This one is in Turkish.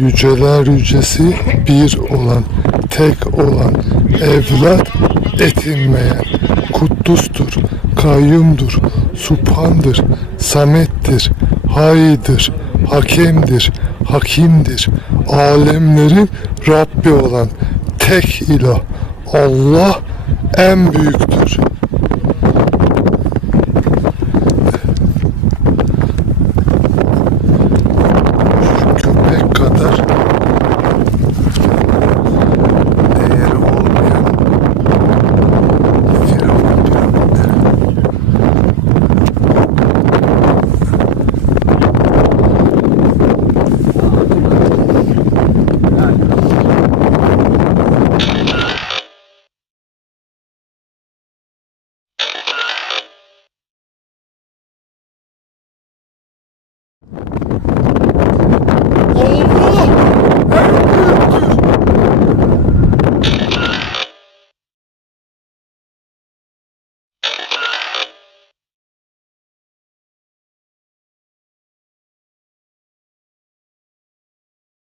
yüceler yücesi bir olan, tek olan, evlat edinmeyen, kuddustur, kayyumdur, subhandır, samettir, haydır, hakemdir, hakimdir, alemlerin Rabbi olan tek ilah, Allah en büyüktür,